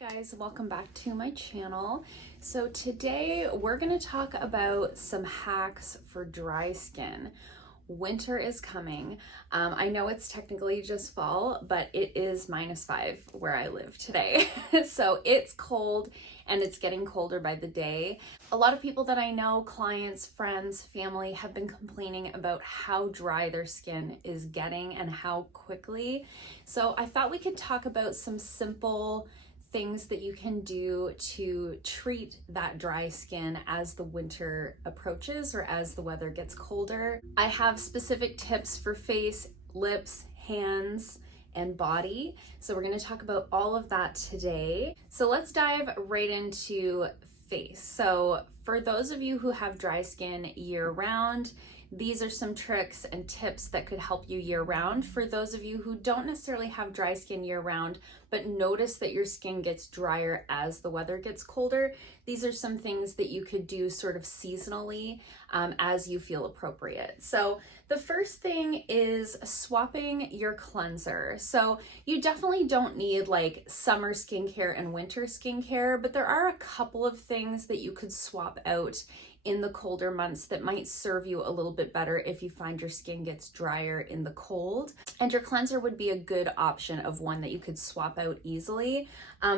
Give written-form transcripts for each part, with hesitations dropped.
Hi guys, welcome back to my channel. So today we're going to talk about some hacks for dry skin. Winter is coming. I know it's technically just fall, but it is -5 where I live today. So it's cold and it's getting colder by the day. A lot of people that I know, clients, friends, family, have been complaining about how dry their skin is getting and how quickly. So I thought we could talk about some simple things that you can do to treat that dry skin as the winter approaches or as the weather gets colder. I have specific tips for face, lips, hands, and body. So we're going to talk about all of that today. So let's dive right into face. So for those of you who have dry skin year round, these are some tricks and tips that could help you year round. For those of you who don't necessarily have dry skin year round, but notice that your skin gets drier as the weather gets colder, these are some things that you could do sort of seasonally as you feel appropriate. So the first thing is swapping your cleanser. So you definitely don't need like summer skincare and winter skincare, but there are a couple of things that you could swap out in the colder months that might serve you a little bit better if you find your skin gets drier in the cold. And your cleanser would be a good option of one that you could swap out easily.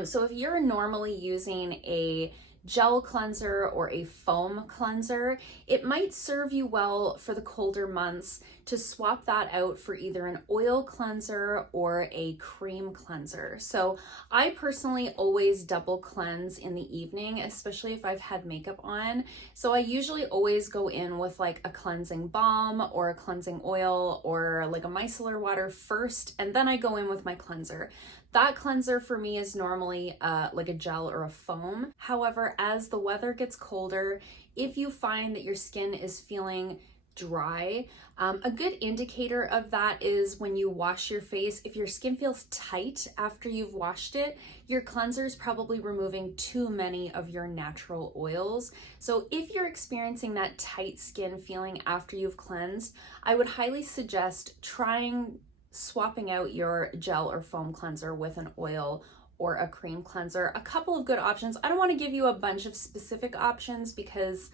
So if you're normally using a gel cleanser or a foam cleanser, it might serve you well for the colder months to swap that out for either an oil cleanser or a cream cleanser. So I personally always double cleanse in the evening, especially if I've had makeup on. So I usually always go in with like a cleansing balm or a cleansing oil or like a micellar water first, and then I go in with my cleanser. That cleanser for me is normally like a gel or a foam. However, as the weather gets colder, if you find that your skin is feeling dry, a good indicator of that is when you wash your face. If your skin feels tight after you've washed it, your cleanser is probably removing too many of your natural oils. So if you're experiencing that tight skin feeling after you've cleansed, I would highly suggest trying swapping out your gel or foam cleanser with an oil or a cream cleanser. A couple of good options. I don't want to give you a bunch of specific options because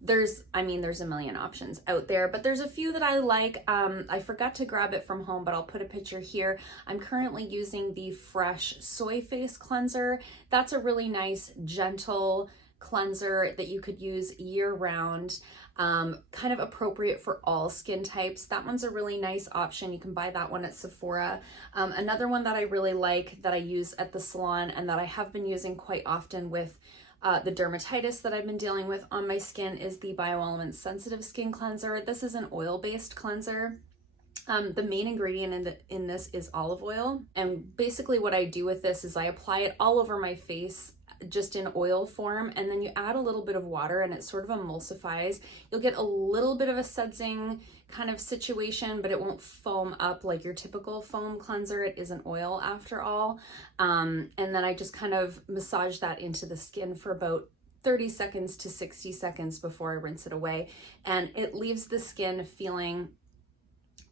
there's a million options out there, but there's a few that I like. I forgot to grab it from home, but I'll put a picture here. I'm currently using the Fresh Soy Face Cleanser. That's a really nice, gentle cleanser that you could use year round, kind of appropriate for all skin types. That one's a really nice option. You can buy that one at Sephora. Another one that I really like that I use at the salon and that I have been using quite often with the dermatitis that I've been dealing with on my skin is the BioElements Sensitive Skin Cleanser. This is an oil-based cleanser. The main ingredient in this is olive oil. And basically what I do with this is I apply it all over my face just in oil form, and then you add a little bit of water and it sort of emulsifies. You'll get a little bit of a sudsing kind of situation, but it won't foam up like your typical foam cleanser. It is an oil after all. And then I just kind of massage that into the skin for about 30 seconds to 60 seconds before I rinse it away. And it leaves the skin feeling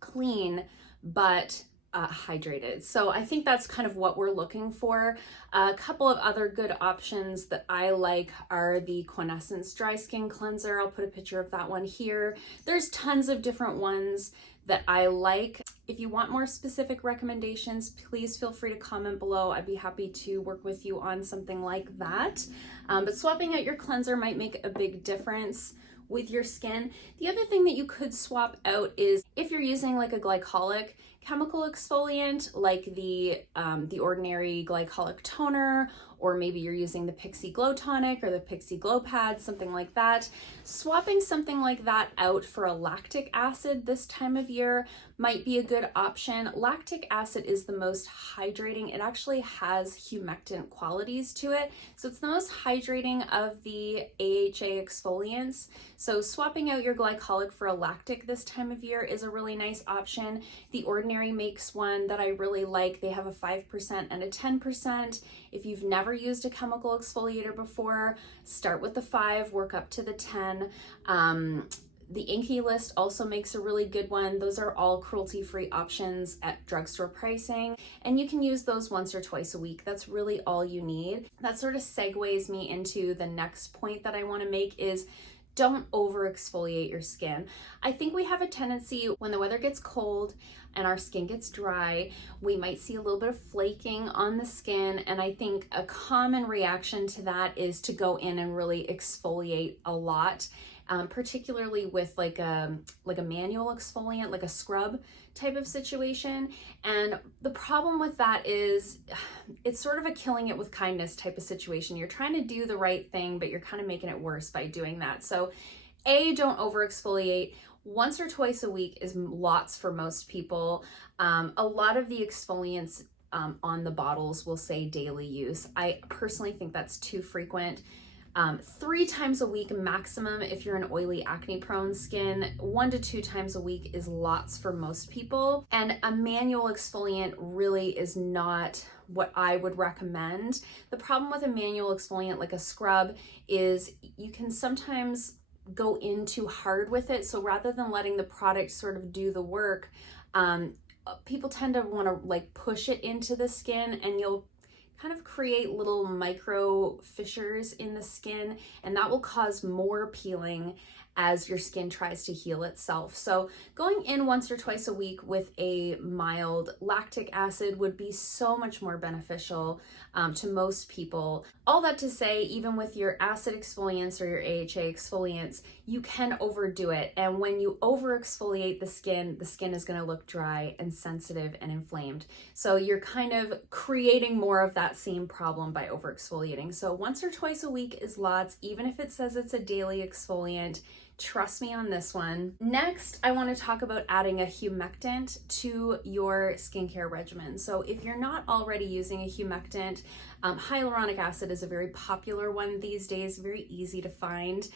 clean, but hydrated. So I think that's kind of what we're looking for. A couple of other good options that I like are the Quintessence Dry Skin Cleanser. I'll put a picture of that one here. There's tons of different ones that I like. If you want more specific recommendations, please feel free to comment below. I'd be happy to work with you on something like that. But swapping out your cleanser might make a big difference with your skin. The other thing that you could swap out is if you're using like a glycolic chemical exfoliant, like the ordinary glycolic toner, or maybe you're using the Pixie Glow Tonic or the Pixie Glow Pad, something like that. Swapping something like that out for a lactic acid this time of year might be a good option. Lactic acid is the most hydrating. It actually has humectant qualities to it. So it's the most hydrating of the AHA exfoliants. So swapping out your glycolic for a lactic this time of year is a really nice option. The Ordinary makes one that I really like. They have a 5% and a 10%. If you've never used a chemical exfoliator before, start with the 5, work up to the 10. The Inky List also makes a really good one. Those are all cruelty-free options at drugstore pricing, and you can use those once or twice a week. That's really all you need. That sort of segues me into the next point that I want to make is don't over exfoliate your skin. I think we have a tendency when the weather gets cold and our skin gets dry, we might see a little bit of flaking on the skin. And I think a common reaction to that is to go in and really exfoliate a lot, particularly with like a manual exfoliant, like a scrub type of situation. And the problem with that is it's sort of a killing it with kindness type of situation. You're trying to do the right thing, but you're kind of making it worse by doing that. So don't over exfoliate. Once or twice a week is lots for most people. A lot of the exfoliants on the bottles will say daily use. I personally think that's too frequent. 3 times a week maximum if you're an oily, acne prone skin. 1 to 2 times a week is lots for most people. And a manual exfoliant really is not what I would recommend. The problem with a manual exfoliant like a scrub is you can sometimes go in too hard with it. So rather than letting the product sort of do the work, people tend to want to like push it into the skin, and you'll kind of create little micro fissures in the skin, and that will cause more peeling as your skin tries to heal itself. So going in once or twice a week with a mild lactic acid would be so much more beneficial to most people. All that to say, even with your acid exfoliants or your AHA exfoliants, you can overdo it. And when you over exfoliate the skin is going to look dry and sensitive and inflamed. So you're kind of creating more of that same problem by over exfoliating. So once or twice a week is lots, even if it says it's a daily exfoliant. Trust me on this one. Next, I want to talk about adding a humectant to your skincare regimen. So if you're not already using a humectant, hyaluronic acid is a very popular one these days, very easy to find.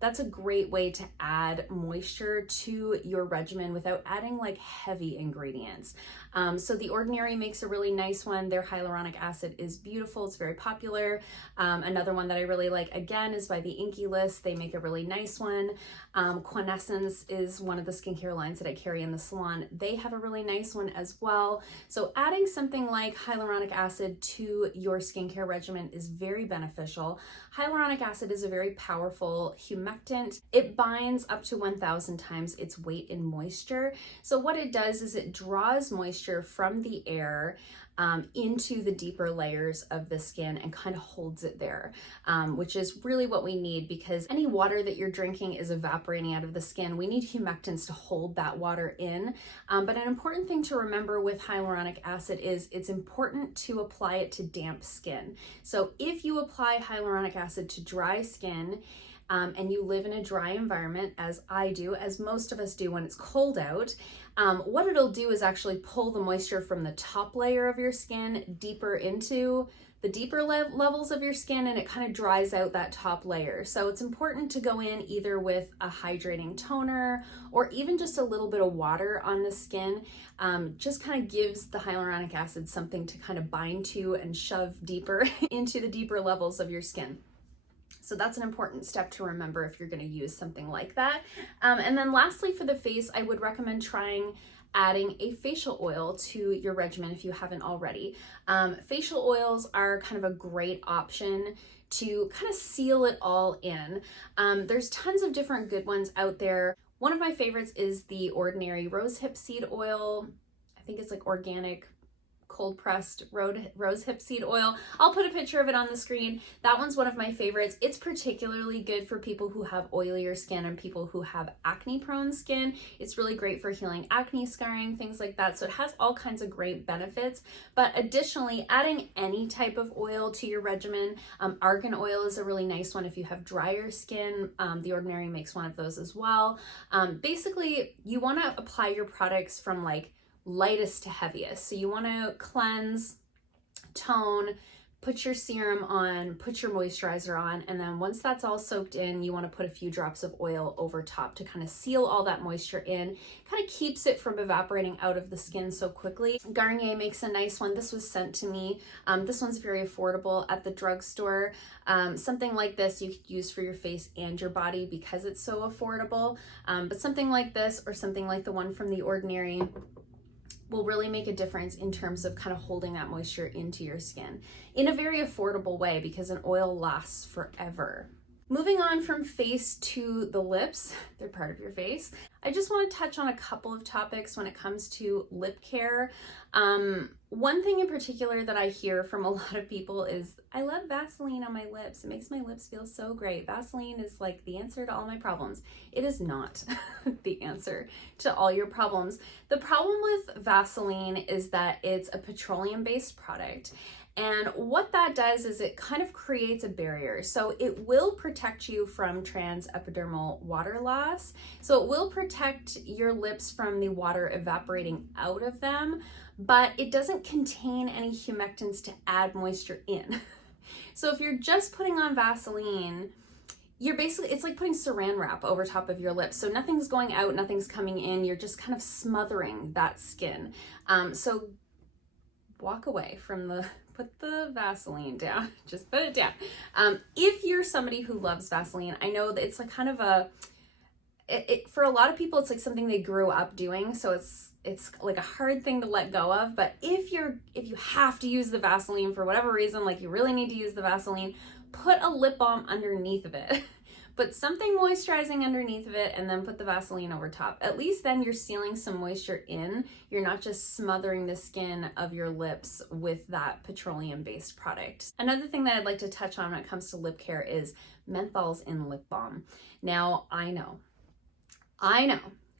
That's a great way to add moisture to your regimen without adding like heavy ingredients. So The Ordinary makes a really nice one. Their hyaluronic acid is beautiful. It's very popular. Another one that I really like, again, is by the Inky List. They make a really nice one. Quintessence is one of the skincare lines that I carry in the salon. They have a really nice one as well. So adding something like hyaluronic acid to your skincare regimen is very beneficial. Hyaluronic acid is a very powerful humectant. It binds up to 1,000 times its weight in moisture. So what it does is it draws moisture from the air into the deeper layers of the skin and kind of holds it there, which is really what we need, because any water that you're drinking is evaporating out of the skin. We need humectants to hold that water in. But an important thing to remember with hyaluronic acid is it's important to apply it to damp skin. So if you apply hyaluronic acid to dry skin, and you live in a dry environment, as I do, as most of us do when it's cold out, what it'll do is actually pull the moisture from the top layer of your skin deeper into the deeper levels of your skin, and it kind of dries out that top layer. So it's important to go in either with a hydrating toner or even just a little bit of water on the skin. Just kind of gives the hyaluronic acid something to kind of bind to and shove deeper into the deeper levels of your skin. So that's an important step to remember if you're going to use something like that. And then lastly, for the face, I would recommend trying adding a facial oil to your regimen if you haven't already. Facial oils are kind of a great option to kind of seal it all in. There's tons of different good ones out there. One of my favorites is the Ordinary Rosehip Seed Oil. I think it's like organic cold pressed rosehip seed oil. I'll put a picture of it on the screen. That one's one of my favorites. It's particularly good for people who have oilier skin and people who have acne prone skin. It's really great for healing acne scarring, things like that. So it has all kinds of great benefits. But additionally, adding any type of oil to your regimen, argan oil is a really nice one if you have drier skin. The Ordinary makes one of those as well. Basically, you want to apply your products from like lightest to heaviest. So you want to cleanse, tone, put your serum on, put your moisturizer on, and then once that's all soaked in, you want to put a few drops of oil over top to kind of seal all that moisture in. Kind of keeps it from evaporating out of the skin so quickly. Garnier makes a nice one. This was sent to me. This one's very affordable at the drugstore. Something like this you could use for your face and your body because it's so affordable. But something like this or something like the one from The Ordinary will really make a difference in terms of kind of holding that moisture into your skin in a very affordable way because an oil lasts forever. Moving on from face to the lips, they're part of your face. I just want to touch on a couple of topics when it comes to lip care. One thing in particular that I hear from a lot of people is, I love Vaseline on my lips. It makes my lips feel so great. Vaseline is like the answer to all my problems. It is not the answer to all your problems. The problem with Vaseline is that it's a petroleum-based product. And what that does is it kind of creates a barrier. So it will protect you from transepidermal water loss. So it will protect your lips from the water evaporating out of them, but it doesn't contain any humectants to add moisture in. So if you're just putting on Vaseline, you're basically, it's like putting saran wrap over top of your lips. So nothing's going out, nothing's coming in. You're just kind of smothering that skin. So walk away from put the Vaseline down, just put it down. If you're somebody who loves Vaseline, I know that it's like kind of for a lot of people, it's like something they grew up doing. So it's like a hard thing to let go of. But if you have to use the Vaseline for whatever reason, like you really need to use the Vaseline, put a lip balm underneath of it. Put something moisturizing underneath of it and then put the Vaseline over top. At least then you're sealing some moisture in. You're not just smothering the skin of your lips with that petroleum-based product. Another thing that I'd like to touch on when it comes to lip care is menthols in lip balm. Now, I know,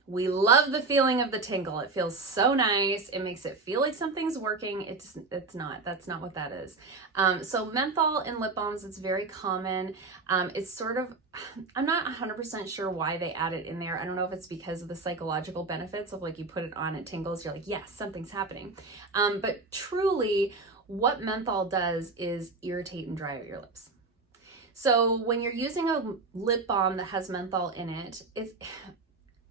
we love the feeling of the tingle. It feels so nice. It makes it feel like something's working. It's not. That's not what that is. So menthol in lip balms, it's very common. It's sort of, I'm not 100% sure why they add it in there. I don't know if it's because of the psychological benefits of like you put it on, it tingles. You're like, yes, something's happening. But truly what menthol does is irritate and dry out your lips. So when you're using a lip balm that has menthol in it,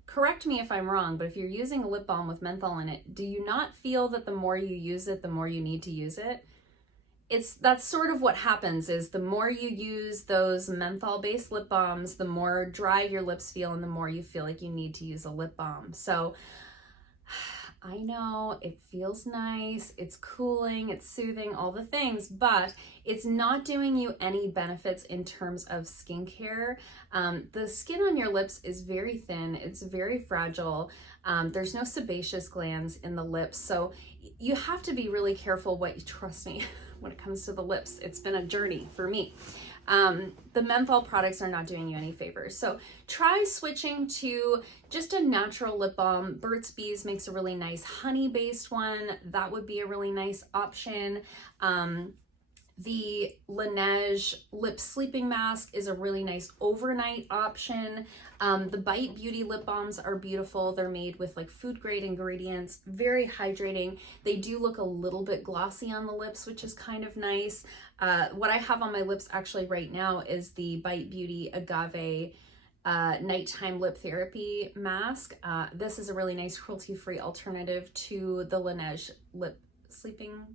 correct me if I'm wrong, but if you're using a lip balm with menthol in it, do you not feel that the more you use it, the more you need to use it? That's sort of what happens is the more you use those menthol-based lip balms, the more dry your lips feel and the more you feel like you need to use a lip balm. So I know it feels nice, it's cooling, it's soothing, all the things, but it's not doing you any benefits in terms of skincare. The skin on your lips is very thin, it's very fragile. There's no sebaceous glands in the lips, so you have to be really careful trust me, when it comes to the lips. It's been a journey for me. The menthol products are not doing you any favors. So try switching to just a natural lip balm. Burt's Bees makes a really nice honey-based one. That would be a really nice option. The Laneige Lip Sleeping Mask is a really nice overnight option. The Bite Beauty lip balms are beautiful. They're made with like food grade ingredients, very hydrating. They do look a little bit glossy on the lips, which is kind of nice. What I have on my lips actually right now is the Bite Beauty Agave Nighttime Lip Therapy Mask. This is a really nice cruelty-free alternative to the Laneige Lip Sleeping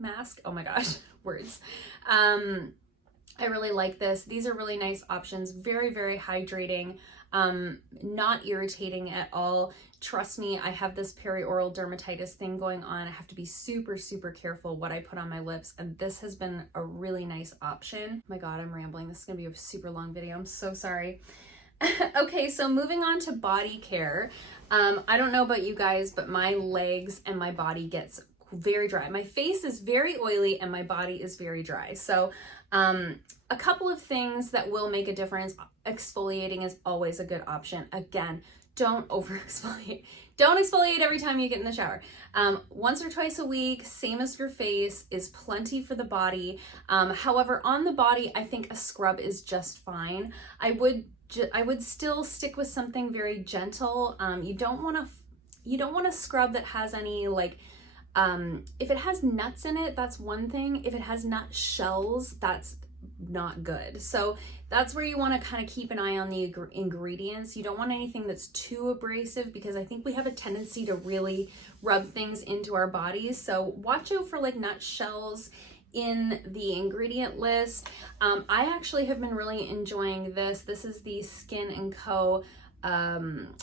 Mask. Oh my gosh, words. I really like this. These are really nice options. Very, very hydrating. Not irritating at all. Trust me, I have this perioral dermatitis thing going on. I have to be super, super careful what I put on my lips, and this has been a really nice option. Oh my God, I'm rambling. This is gonna be a super long video. I'm so sorry. Okay, so moving on to body care. I don't know about you guys, but my legs and my body gets very dry. My face is very oily and my body is very dry. So a couple of things that will make a difference. Exfoliating is always a good option. Again, don't over exfoliate. Don't exfoliate every time you get in the shower. Once or twice a week, same as your face, is plenty for the body. However, on the body, I think a scrub is just fine. I would still stick with something very gentle. You don't want to scrub that has any like If it has nuts in it, that's one thing. If it has nut shells, that's not good. So that's where you want to kind of keep an eye on the ingredients. You don't want anything that's too abrasive, because I think we have a tendency to really rub things into our bodies. So watch out for like nut shells in the ingredient list. I actually have been really enjoying this. This is the Skin & Co.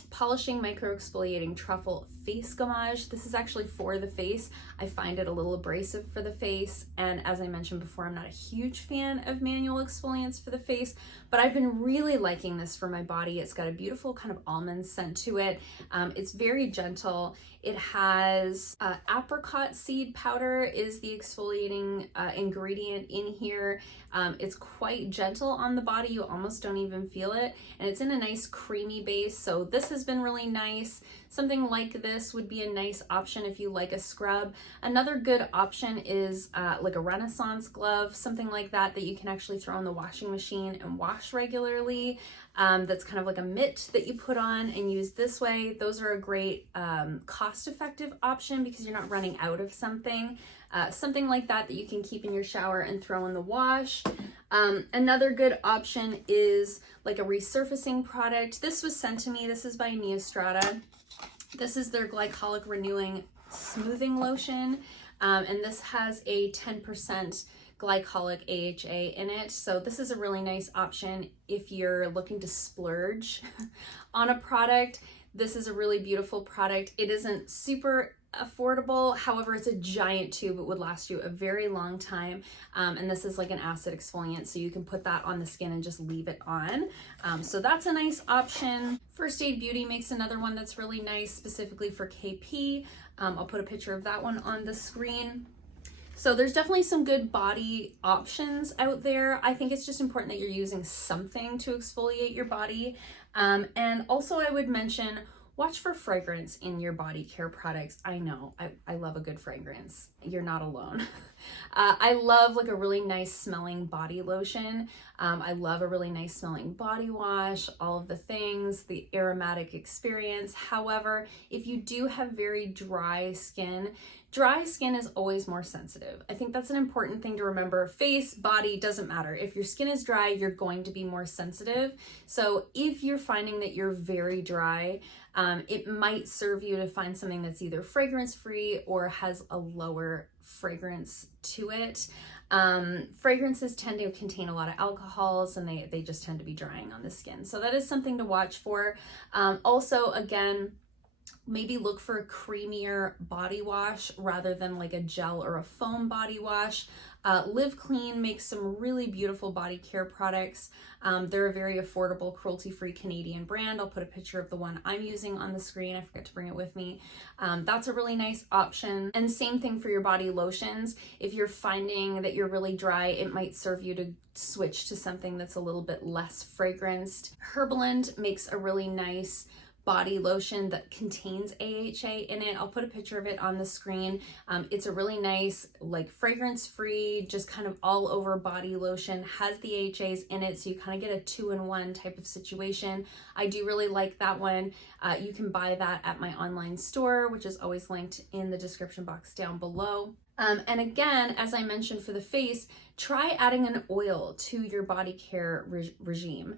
Polishing Micro Exfoliating Truffle Face Gommage. This is actually for the face. I find it a little abrasive for the face, and as I mentioned before, I'm not a huge fan of manual exfoliants for the face, but I've been really liking this for my body. It's got a beautiful kind of almond scent to it. It's very gentle. It has apricot seed powder is the exfoliating ingredient in here. It's quite gentle on the body. You almost don't even feel it. And it's in a nice creamy base. So this has been really nice. Something like this would be a nice option if you like a scrub. Another good option is like a Renaissance glove, something like that you can actually throw in the washing machine and wash regularly. That's kind of like a mitt that you put on and use this way. Those are a great cost-effective option because you're not running out of something. Something like that you can keep in your shower and throw in the wash. Another good option is like a resurfacing product. This was sent to me. This is by Neostrata. This is their glycolic renewing smoothing lotion, and this has a 10% glycolic AHA in it. So this is a really nice option if you're looking to splurge on a product. This is a really beautiful product. It isn't super affordable, however, it's a giant tube. It would last you a very long time, and this is like an acid exfoliant, so you can put that on the skin and just leave it on. So that's a nice option. First Aid Beauty makes another one that's really nice, specifically for KP. I'll put a picture of that one on the screen. So there's definitely some good body options out there. I think it's just important that you're using something to exfoliate your body. And also I would mention, watch for fragrance in your body care products. I know, I love a good fragrance. You're not alone. I love like a really nice smelling body lotion. I love a really nice smelling body wash, all of the things, the aromatic experience. However, if you do have very dry skin is always more sensitive. I think that's an important thing to remember. Face, body, doesn't matter. If your skin is dry, you're going to be more sensitive. So if you're finding that you're very dry, it might serve you to find something that's either fragrance-free or has a lower fragrance to it. Fragrances tend to contain a lot of alcohols, and they just tend to be drying on the skin. So that is something to watch for. Also, again, maybe look for a creamier body wash rather than like a gel or a foam body wash. Live Clean makes some really beautiful body care products. They're a very affordable, cruelty-free Canadian brand. I'll put a picture of the one I'm using on the screen. I forgot to bring it with me. That's a really nice option. And same thing for your body lotions. If you're finding that you're really dry, it might serve you to switch to something that's a little bit less fragranced. Herbaland makes a really nice body lotion that contains AHA in it. I'll put a picture of it on the screen. It's a really nice, like fragrance-free, just kind of all over body lotion, has the AHAs in it, so you kind of get a 2-in-1 type of situation. I do really like that one. You can buy that at my online store, which is always linked in the description box down below. And again, as I mentioned for the face, try adding an oil to your body care regime.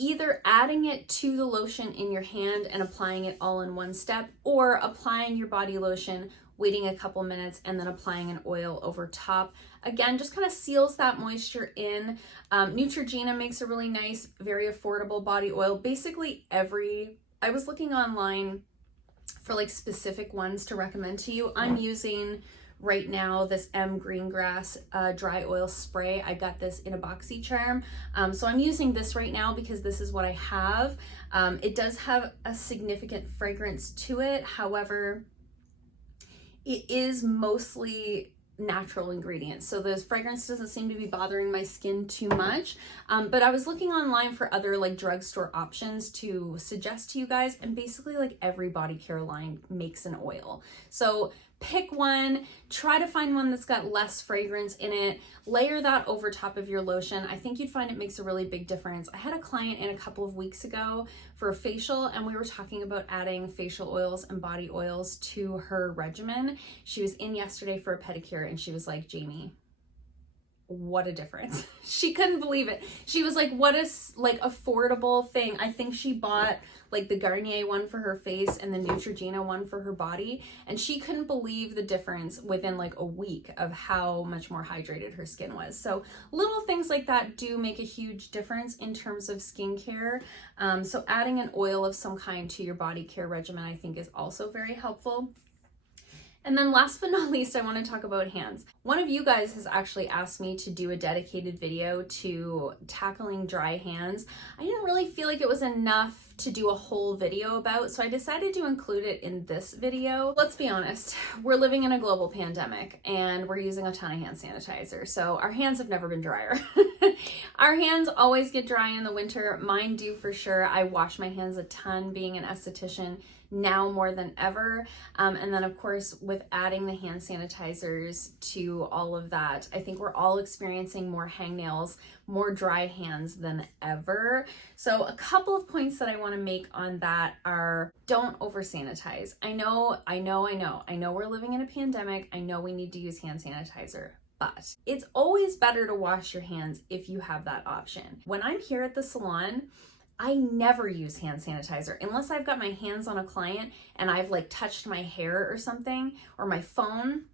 Either adding it to the lotion in your hand and applying it all in one step, or applying your body lotion, waiting a couple minutes, and then applying an oil over top. Again, just kind of seals that moisture in. Neutrogena makes a really nice, very affordable body oil. Basically I was looking online for like specific ones to recommend to you. I'm using right now this M Greengrass dry oil spray. I got this in a BoxyCharm. So I'm using this right now because this is what I have. It does have a significant fragrance to it. However, it is mostly natural ingredients, so the fragrance doesn't seem to be bothering my skin too much. But I was looking online for other like drugstore options to suggest to you guys, and basically like every body care line makes an oil. So Pick one, try to find one that's got less fragrance in it, layer that over top of your lotion. I think you'd find it makes a really big difference. I had a client in a couple of weeks ago for a facial, and we were talking about adding facial oils and body oils to her regimen. She was in yesterday for a pedicure and she was like, Jamie, what a difference. She couldn't believe it. She was like, what a like affordable thing. I think she bought like the Garnier one for her face and the Neutrogena one for her body, and she couldn't believe the difference within like a week of how much more hydrated her skin was. So little things like that do make a huge difference in terms of skincare. So adding an oil of some kind to your body care regimen I think is also very helpful. And then last but not least, I want to talk about hands. One of you guys has actually asked me to do a dedicated video to tackling dry hands. I didn't really feel like it was enough to do a whole video about, so I decided to include it in this video. Let's be honest, we're living in a global pandemic and we're using a ton of hand sanitizer, so our hands have never been drier. Our hands always get dry in the winter. Mine do for sure. I wash my hands a ton being an esthetician, now more than ever. And then of course, with adding the hand sanitizers to all of that, I think we're all experiencing more hangnails, more dry hands than ever. So a couple of points that I want to make on that are, don't over sanitize. I know we're living in a pandemic. I know we need to use hand sanitizer, but it's always better to wash your hands if you have that option. When I'm here at the salon, I never use hand sanitizer unless I've got my hands on a client and I've like touched my hair or something, or my phone.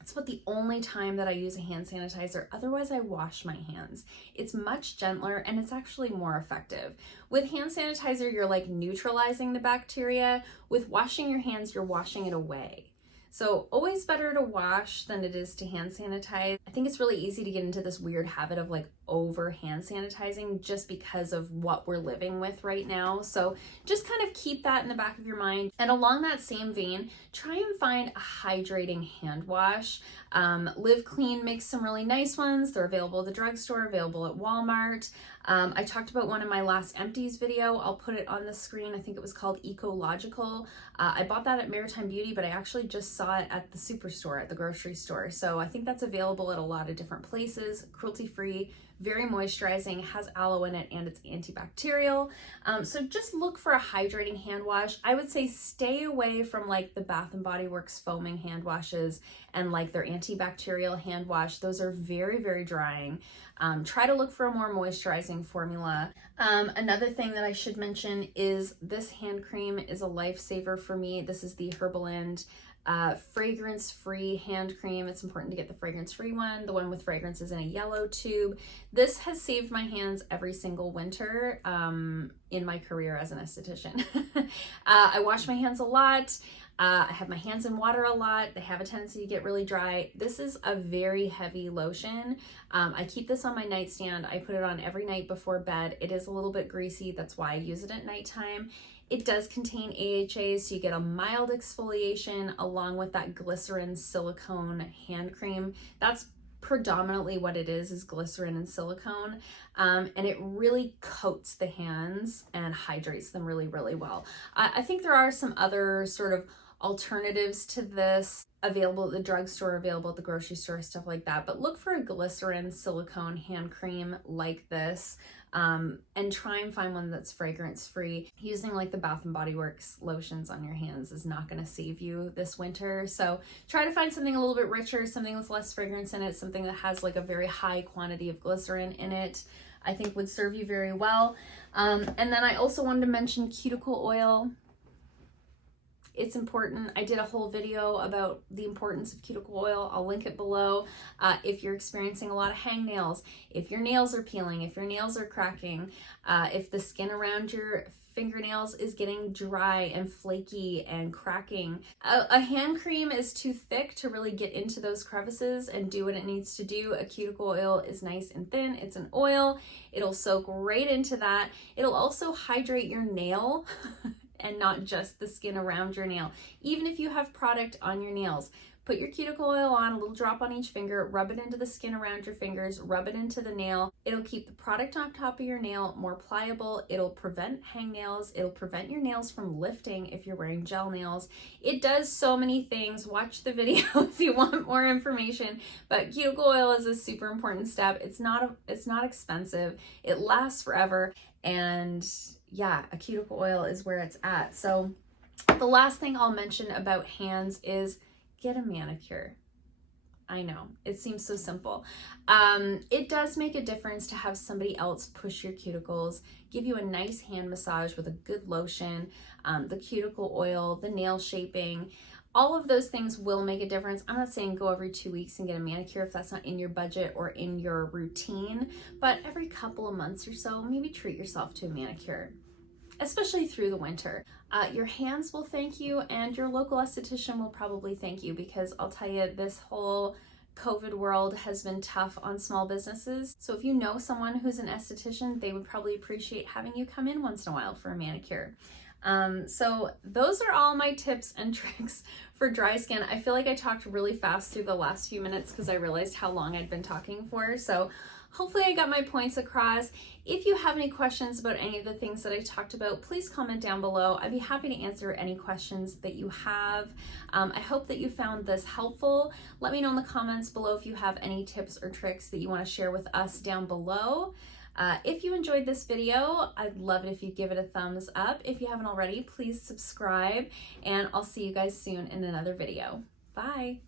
It's about the only time that I use a hand sanitizer. Otherwise, I wash my hands. It's much gentler and it's actually more effective. With hand sanitizer, you're like neutralizing the bacteria. With washing your hands, you're washing it away. So always better to wash than it is to hand sanitize. I think it's really easy to get into this weird habit of like over hand sanitizing just because of what we're living with right now. So just kind of keep that in the back of your mind. And along that same vein, try and find a hydrating hand wash. Live Clean makes some really nice ones. They're available at the drugstore, available at Walmart. I talked about one in my last empties video. I'll put it on the screen. I think it was called Ecological. I bought that at Maritime Beauty, but I actually just saw it at the superstore, at the grocery store. So I think that's available at a lot of different places. Cruelty-free, very moisturizing, has aloe in it, and it's antibacterial. So just look for a hydrating hand wash. I would say stay away from like the Bath & Body Works foaming hand washes and like their antibacterial hand wash. Those are very, very drying. Try to look for a more moisturizing formula. Another thing that I should mention is this hand cream is a lifesaver for me. This is the Herbaland fragrance-free hand cream. It's important to get the fragrance-free one. The one with fragrance is in a yellow tube. This has saved my hands every single winter in my career as an esthetician. I wash my hands a lot. I have my hands in water a lot. They have a tendency to get really dry. This is a very heavy lotion. I keep this on my nightstand. I put it on every night before bed. It is a little bit greasy. That's why I use it at nighttime. It does contain AHA, so you get a mild exfoliation along with that glycerin silicone hand cream. That's predominantly what it is glycerin and silicone. And it really coats the hands and hydrates them really, really well. I think there are some other sort of alternatives to this available at the drugstore, available at the grocery store, stuff like that. But look for a glycerin silicone hand cream like this. And try and find one that's fragrance free. Using like the Bath & Body Works lotions on your hands is not going to save you this winter. So try to find something a little bit richer, something with less fragrance in it, something that has like a very high quantity of glycerin in it. I think would serve you very well. And then I also wanted to mention cuticle oil. It's important. I did a whole video about the importance of cuticle oil. I'll link it below. If you're experiencing a lot of hangnails, if your nails are peeling, if your nails are cracking, if the skin around your fingernails is getting dry and flaky and cracking, a hand cream is too thick to really get into those crevices and do what it needs to do. A cuticle oil is nice and thin. It's an oil. It'll soak right into that. It'll also hydrate your nail and not just the skin around your nail. Even if you have product on your nails, put your cuticle oil on, a little drop on each finger, rub it into the skin around your fingers, rub it into the nail. It'll keep the product on top of your nail more pliable. It'll prevent hangnails. It'll prevent your nails from lifting if you're wearing gel nails. It does so many things. Watch the video if you want more information, but cuticle oil is a super important step. It's not expensive. It lasts forever, and yeah, a cuticle oil is where it's at. So the last thing I'll mention about hands is get a manicure. I know, it seems so simple. It does make a difference to have somebody else push your cuticles, give you a nice hand massage with a good lotion, the cuticle oil, the nail shaping. All of those things will make a difference. I'm not saying go every 2 weeks and get a manicure if that's not in your budget or in your routine, but every couple of months or so, maybe treat yourself to a manicure, especially through the winter. Your hands will thank you, and your local esthetician will probably thank you, because I'll tell you, this whole COVID world has been tough on small businesses. So if you know someone who's an esthetician, they would probably appreciate having you come in once in a while for a manicure. So those are all my tips and tricks for dry skin. I feel like I talked really fast through the last few minutes because I realized how long I'd been talking for. So hopefully I got my points across. If you have any questions about any of the things that I talked about, please comment down below. I'd be happy to answer any questions that you have. I hope that you found this helpful. Let me know in the comments below if you have any tips or tricks that you want to share with us down below. If you enjoyed this video, I'd love it if you give it a thumbs up. If you haven't already, please subscribe, and I'll see you guys soon in another video. Bye.